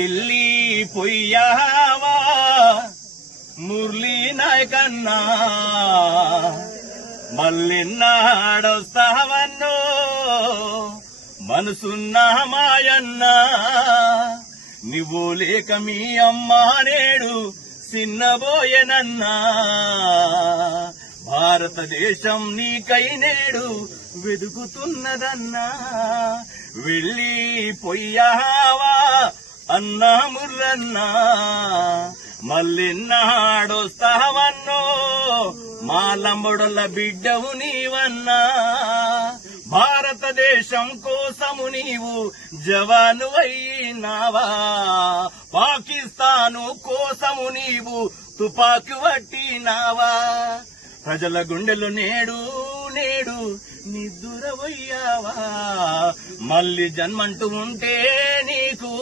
ఎల్లి పొయ్యావా మురళీ నాయకన్నా మళ్ళెన్నాడొస్తావన్నో మనసున్నా మాయన్నా నువ్వు లేక మీ అమ్మా నేడు చిన్నబోయెనన్నా భారతదేశం నీకై నేడు వెదుకుతున్నదన్నా వెళ్ళి పొయ్యావా అన్నా ముర్రన్నా మళ్ళెన్నాడొస్తావన్నో మా లంబడొల్ల బిడ్డవు నీవన్నా భారతదేశం కోసము నీవు జవాను అయినావా పాకిస్తాను కోసము నీవు తుపాకి పట్టినావా ప్రజల గుండెలు నేడు నేడు నిద్దురవయ్యావా మళ్ళీ జన్మంటూ ఉంటే నీకు